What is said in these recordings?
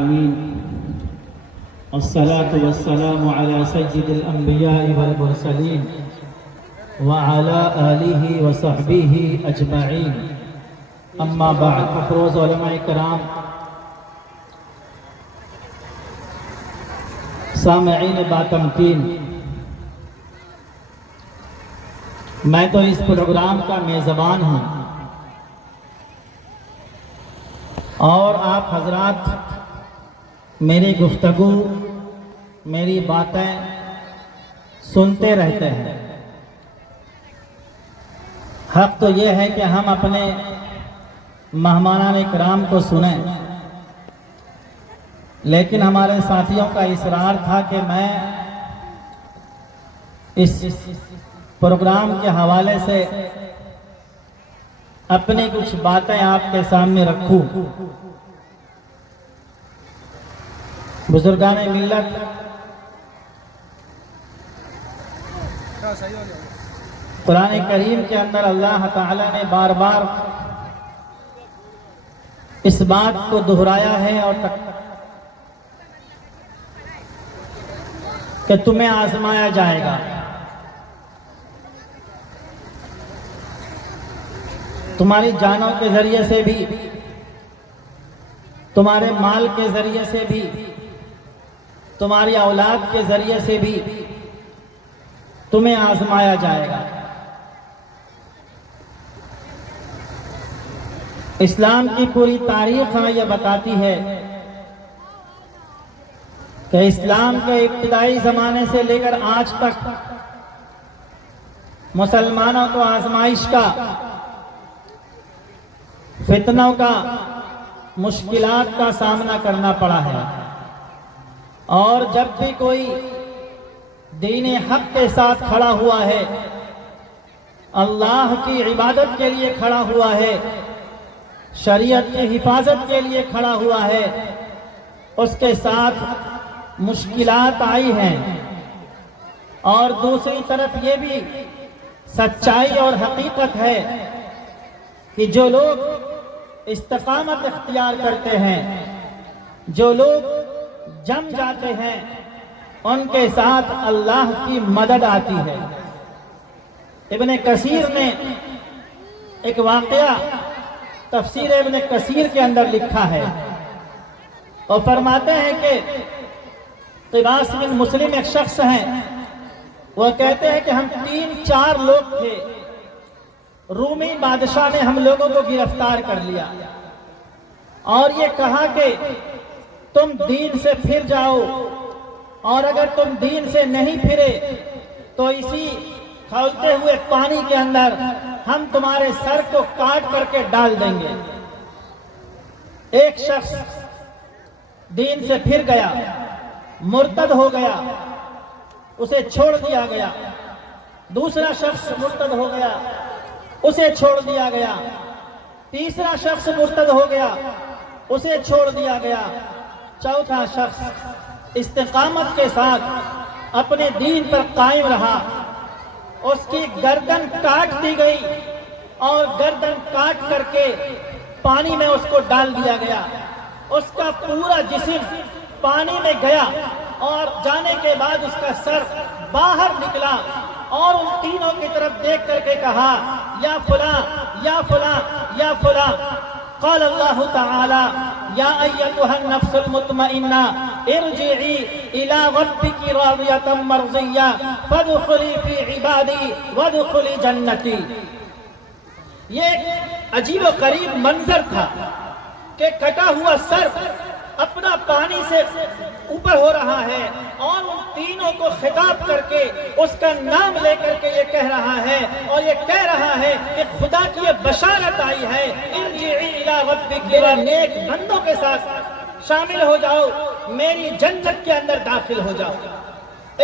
العالمين الصلاة والسلام على سيد الأنبياء والمرسلين وعلى آله وصحبه أجمعين أما بعد افروز علماء کرام سامعین باتمکین، میں تو اس پروگرام کا میزبان ہوں اور آپ حضرات میری گفتگو میری باتیں سنتے رہتے ہیں۔ حق تو یہ ہے کہ ہم اپنے مہمانان کرام کو سنیں، لیکن ہمارے ساتھیوں کا اصرار تھا کہ میں اس پروگرام کے حوالے سے اپنی کچھ باتیں آپ کے سامنے رکھوں۔ بزرگان ملت، قرآن کریم کے اندر اللہ تعالی نے بار بار اس بات کو دہرایا ہے اور کہ تمہیں آزمایا جائے گا، تمہاری جانوں کے ذریعے سے بھی، تمہارے مال کے ذریعے سے بھی، تمہاری اولاد کے ذریعے سے بھی تمہیں آزمایا جائے گا۔ اسلام کی پوری تاریخ ہمیں یہ بتاتی ہے کہ اسلام کے ابتدائی زمانے سے لے کر آج تک مسلمانوں کو آزمائش کا، فتنوں کا، مشکلات کا سامنا کرنا پڑا ہے، اور جب بھی کوئی دین حق کے ساتھ کھڑا ہوا ہے، اللہ کی عبادت کے لیے کھڑا ہوا ہے، شریعت کی حفاظت کے لیے کھڑا ہوا ہے، اس کے ساتھ مشکلات آئی ہیں۔ اور دوسری طرف یہ بھی سچائی اور حقیقت ہے کہ جو لوگ استقامت اختیار کرتے ہیں، جو لوگ جم جاتے ہیں، ان کے ساتھ اللہ کی مدد آتی ہے۔ ابن کثیر نے ایک واقعہ تفسیر ابن کثیر کے اندر لکھا ہے اور فرماتے ہیں کہ قباس بن مسلم ایک شخص ہیں، وہ کہتے ہیں کہ ہم 3-4 لوگ تھے، رومی بادشاہ نے ہم لوگوں کو گرفتار کر لیا اور یہ کہا کہ تم دین سے پھر جاؤ، اور اگر تم دین سے نہیں پھرے تو اسی کھولتے ہوئے پانی کے اندر ہم تمہارے سر کو کاٹ کر کے ڈال دیں گے۔ ایک شخص دین سے پھر گیا، مرتد ہو گیا، اسے چھوڑ دیا گیا۔ دوسرا شخص مرتد ہو گیا، اسے چھوڑ دیا گیا۔ تیسرا شخص مرتد ہو گیا، اسے چھوڑ دیا گیا۔ چوتھا شخص استقامت کے ساتھ اپنے دین پر قائم رہا، اس کی گردن کاٹ دی گئی اور گردن کاٹ کر کے پانی میں اس کو ڈال دیا گیا۔ اس کا پورا جسم پانی میں گیا اور جانے کے بعد اس کا سر باہر نکلا اور ان تینوں کی طرف دیکھ کر کے کہا، یا فلاں یا فلاں یا فلاں۔ قال اللہ تعالی، یا ایتھا النفس المطمئنہ ارجعی الی ربک راضیۃ مرضیہ فادخلی فی عبادی وادخلی جنتی۔ یہ ایک عجیب و غریب منظر تھا کہ کٹا ہوا سر اپنا پانی سے اوپر ہو رہا ہے اور ان تینوں کو خطاب کر کے اس کا نام لے کر کے یہ کہہ رہا ہے اور یہ کہہ رہا ہے کہ خدا کی یہ بشارت آئی ہے، ارجعی الی ربک، میرے نیک بندوں کے ساتھ شامل ہو جاؤ، میری جنت کے اندر داخل ہو جاؤ۔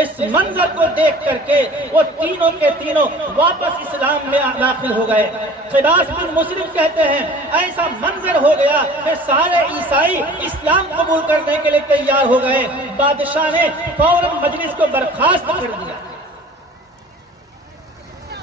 اس منظر کو دیکھ کر کے وہ تینوں کے تینوں واپس اسلام میں داخل ہو گئے۔ قباس بن مسلم کہتے ہیں ایسا منظر ہو گیا کہ سارے عیسائی اسلام قبول کرنے کے لیے تیار ہو گئے۔ بادشاہ نے فوراً مجلس کو برخاست کر دیا۔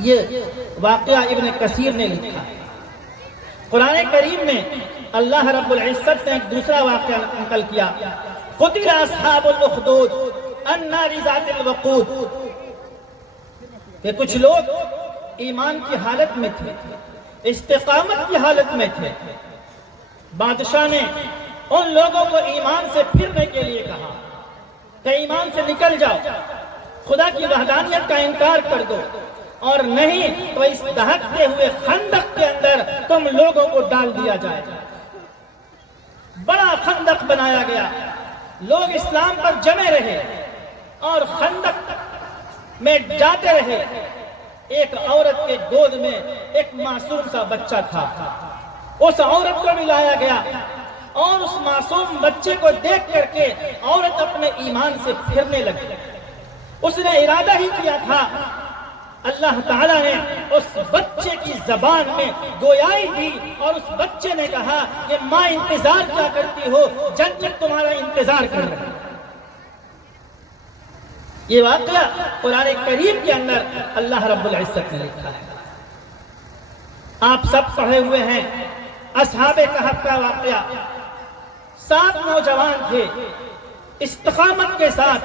یہ واقعہ ابن کثیر نے لکھا ہے۔ قرآن کریم میں اللہ رب العزت نے ایک دوسرا واقعہ نقل کیا، قتل اصحاب الاخدود النار ذات الوقود، کہ کچھ لوگ ایمان کی حالت میں تھے، استقامت کی حالت میں تھے، بادشاہ نے ان لوگوں کو ایمان سے پھرنے کے لیے کہا کہ ایمان سے نکل جاؤ، خدا کی وحدانیت کا انکار کر دو، اور نہیں تو اس دہکتے ہوئے خندق کے اندر تم لوگوں کو ڈال دیا جائے۔ بڑا خندق بنایا گیا، لوگ اسلام پر جمے رہے اور خندق میں جاتے رہے۔ ایک عورت کے گود میں ایک معصوم سا بچہ تھا، اس عورت کو بھی لایا گیا، اور اس معصوم بچے کو دیکھ کر کے عورت اپنے ایمان سے پھرنے لگی۔ اس نے ارادہ ہی کیا تھا، اللہ تعالیٰ نے اس بچے کی زبان میں گویائی دی اور اس بچے نے کہا کہ ماں انتظار کیا کرتی ہو، جنت تمہارا انتظار کر رہی ہے۔ یہ واقعہ قرآن کریم کے اندر اللہ رب العزت نے لکھا ہے۔ آپ سب پڑھے ہوئے ہیں اصحاب کہف کا واقعہ۔ 7 نوجوان تھے، استقامت کے ساتھ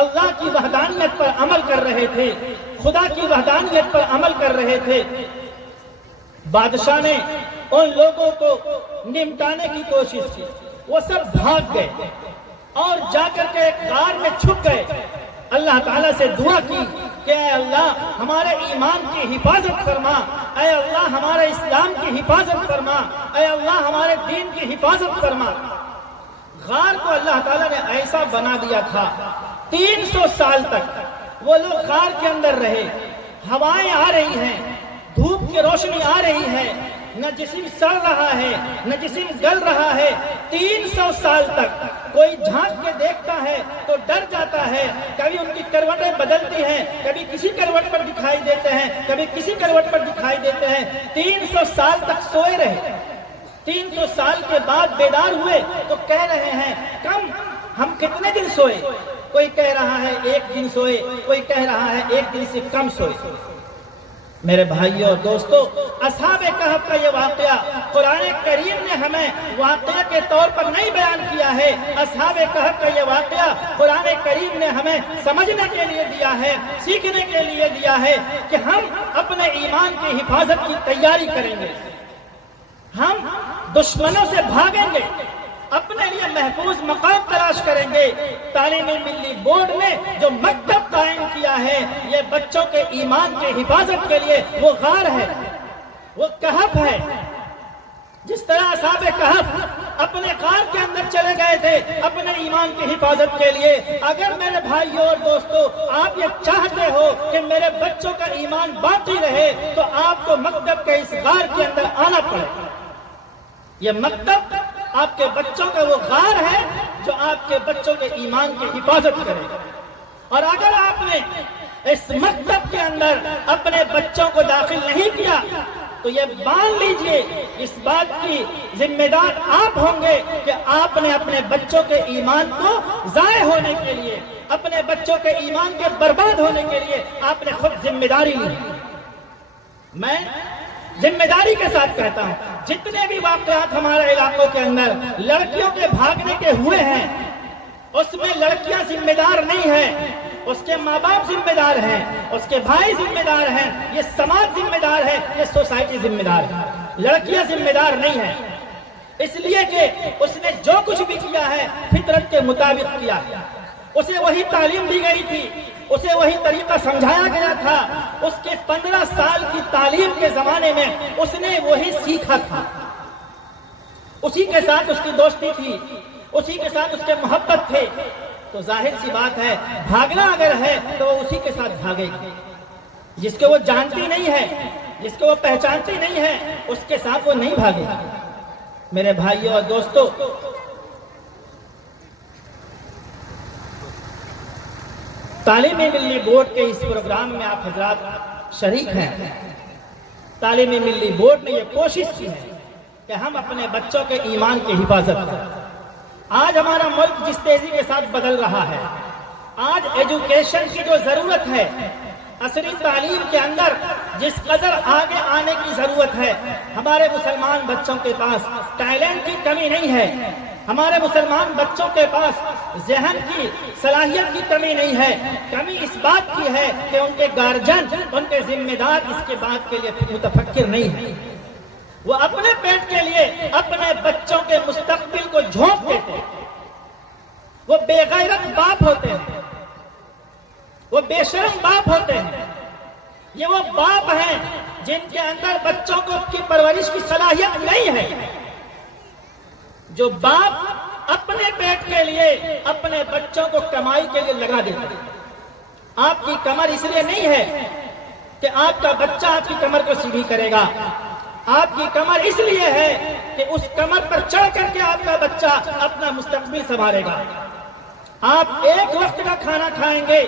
اللہ کی وحدانیت پر عمل کر رہے تھے، خدا کی وحدانیت پر عمل کر رہے تھے۔ بادشاہ نے ان لوگوں کو نمٹانے کی کوشش کی، وہ سب بھاگ گئے اور جا کر کے ایک غار میں چھپ گئے۔ اللہ تعالیٰ سے دعا کی کہ اے اللہ ہمارے ایمان کی حفاظت فرما، اے اللہ ہمارے اسلام کی حفاظت فرما، اے اللہ ہمارے دین کی حفاظت فرما۔ غار کو اللہ تعالیٰ نے ایسا بنا دیا تھا، 300 سال تک وہ لوگ غار کے اندر رہے۔ ہوائیں آ رہی ہیں، دھوپ کی روشنی آ رہی ہے، نہ جسم سڑ رہا ہے نہ جسم گل رہا ہے۔ 300 سال تک کوئی جھانک کے دیکھتا ہے تو ڈر جاتا ہے، کبھی ان کی کروٹیں بدلتی ہیں، کبھی کسی کروٹ پر دکھائی دیتے ہیں، کبھی کسی کروٹ پر دکھائی دیتے ہیں۔ 300 سال تک سوئے رہے، 300 سال کے بعد بیدار ہوئے تو کہہ رہے ہیں کم ہم کتنے دن سوئے؟ کوئی کہہ رہا ہے 1 دن سوئے، کوئی کہہ رہا ہے 1 دن سے کم سوئے۔ میرے بھائیوں اور دوستو، اصحاب کہف کا یہ واقعہ قرآن کریم نے ہمیں واقعہ کے طور پر نہیں بیان کیا ہے۔ اصحاب کہف کا یہ واقعہ قرآن کریم نے ہمیں سمجھنے کے لیے دیا ہے، سیکھنے کے لیے دیا ہے کہ ہم اپنے ایمان کی حفاظت کی تیاری کریں گے، ہم دشمنوں سے بھاگیں گے، اپنے لیے محفوظ مقام تلاش کریں گے۔ تعلیمی ملی بورڈ نے جو مکتب قائم کیا ہے، یہ بچوں کے ایمان کی حفاظت کے لیے وہ غار ہے، وہ کہف ہے۔ جس طرح اصحاب کہف اپنے غار کے اندر چلے گئے تھے اپنے ایمان کی حفاظت کے لیے، اگر میرے بھائیوں اور دوستو آپ یہ چاہتے ہو کہ میرے بچوں کا ایمان باقی رہے تو آپ کو مکتب کے اس غار کے اندر آنا پڑے۔ یہ مکتب آپ کے بچوں کا وہ غار ہے جو آپ کے بچوں کے ایمان کی حفاظت کرے۔ اور اگر آپ نے اس مکتب کے اندر اپنے بچوں کو داخل نہیں کیا تو یہ مان لیجئے اس بات کی ذمہ دار آپ ہوں گے کہ آپ نے اپنے بچوں کے ایمان کو ضائع ہونے کے لیے، اپنے بچوں کے ایمان کے برباد ہونے کے لیے آپ نے خود ذمہ داری لی۔ میں ذمہ داری کے ساتھ کہتا ہوں، جتنے بھی واقعات ہمارے علاقوں کے اندر لڑکیوں کے بھاگنے کے ہوئے ہیں، اس میں لڑکیاں ذمہ دار نہیں ہیں، اس کے ماں باپ ذمہ دار ہیں، اس کے بھائی ذمہ دار ہیں، یہ سماج ذمہ دار ہے، یہ سوسائٹی ذمہ دار ہے۔ لڑکیاں ذمہ دار نہیں ہیں، اس لیے کہ اس نے جو کچھ بھی کیا ہے فطرت کے مطابق کیا ہے، اسے وہی تعلیم دی گئی تھی، اسے وہی طریقہ سمجھایا گیا تھا۔ اس کے 15 سال کی تعلیم کے زمانے میں اس نے وہی سیکھا تھا، اسی کے ساتھ اس کی دوستی تھی، اسی کے ساتھ اس کے محبت تھے، تو ظاہر سی بات ہے بھاگنا اگر ہے تو وہ اسی کے ساتھ بھاگے گی۔ جس کو وہ جانتی نہیں ہے، جس کو وہ پہچانتی نہیں ہے، اس کے ساتھ وہ نہیں بھاگے گی۔ میرے بھائیوں اور دوستو، تعلیمی ملی بورڈ کے اس پروگرام میں آپ حضرات شریک ہیں۔ تعلیمی ملی بورڈ نے یہ کوشش کی ہے کہ ہم اپنے بچوں کے ایمان کی حفاظت کریں۔ آج ہمارا ملک جس تیزی کے ساتھ بدل رہا ہے، آج ایجوکیشن کی جو ضرورت ہے، عصری تعلیم کے اندر جس قدر آگے آنے کی ضرورت ہے، ہمارے مسلمان بچوں کے پاس ٹیلنٹ کی کمی نہیں ہے، ہمارے مسلمان بچوں کے پاس ذہن کی صلاحیت کی کمی نہیں ہے، کمی اس بات کی ہے کہ ان کے گارجن، ان کے ذمہ دار اس کے بات کے لیے متفکر نہیں ہے۔ وہ اپنے پیٹ کے لیے اپنے بچوں کے مستقبل کو جھونک دیتے ہیں۔ وہ بے غیرت باپ ہوتے ہیں، وہ بے شرم باپ ہوتے ہیں۔ یہ وہ باپ ہیں جن کے اندر بچوں کو کی پرورش کی صلاحیت نہیں ہے۔ جو باپ اپنے پیٹ کے لیے اپنے بچوں کو کمائی کے لیے لگا دیتے ہیں۔ آپ کی کمر اس لیے نہیں ہے کہ آپ کا بچہ آپ کی کمر کو سیدھی کرے گا، آپ کی کمر اس لیے ہے کہ اس کمر پر چڑھ کر کے آپ کا بچہ اپنا مستقبل سنوارے گا۔ آپ ایک وقت کا کھانا کھائیں گے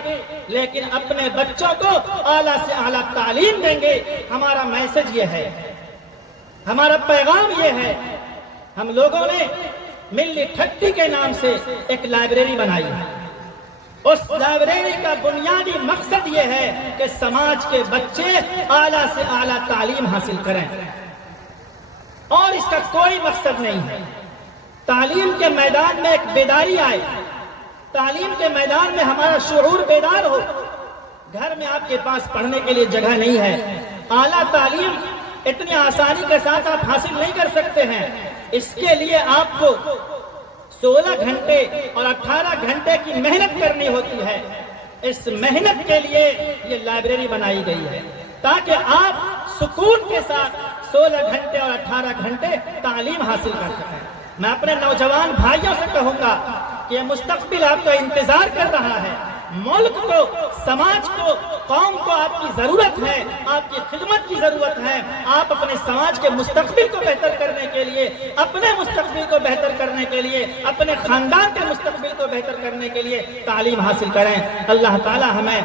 لیکن اپنے بچوں کو اعلیٰ سے اعلیٰ تعلیم دیں گے۔ ہمارا میسج یہ ہے، ہمارا پیغام یہ ہے۔ ہم لوگوں نے ملی ٹھٹی کے نام سے ایک لائبریری بنائی ہے۔ اس لائبریری کا بنیادی مقصد یہ ہے کہ سماج کے بچے اعلیٰ سے اعلیٰ تعلیم حاصل کریں، اور اس کا کوئی مقصد نہیں ہے۔ تعلیم کے میدان میں ایک بیداری آئے، تعلیم کے میدان میں ہمارا شعور بیدار ہو۔ گھر میں آپ کے پاس پڑھنے کے لیے جگہ نہیں ہے، اعلیٰ تعلیم اتنی آسانی کے ساتھ آپ حاصل نہیں کر سکتے ہیں۔ اس کے لیے آپ کو 16 گھنٹے اور 18 گھنٹے کی محنت کرنی ہوتی ہے۔ اس محنت کے لیے یہ لائبریری بنائی گئی ہے تاکہ آپ سکون کے ساتھ 16 گھنٹے اور 18 گھنٹے تعلیم حاصل کر سکیں۔ میں اپنے نوجوان بھائیوں سے کہوں گا کہ یہ مستقبل آپ کا انتظار کر رہا ہے۔ ملک کو، سماج کو، قوم کو آپ کی ضرورت ہے، آپ کی خدمت کی ضرورت ہے۔ آپ اپنے سماج کے مستقبل کو بہتر کرنے کے لیے، اپنے مستقبل کو بہتر کرنے کے لیے، اپنے خاندان کے مستقبل کو بہتر کرنے کے لیے تعلیم حاصل کریں۔ اللہ تعالی ہمیں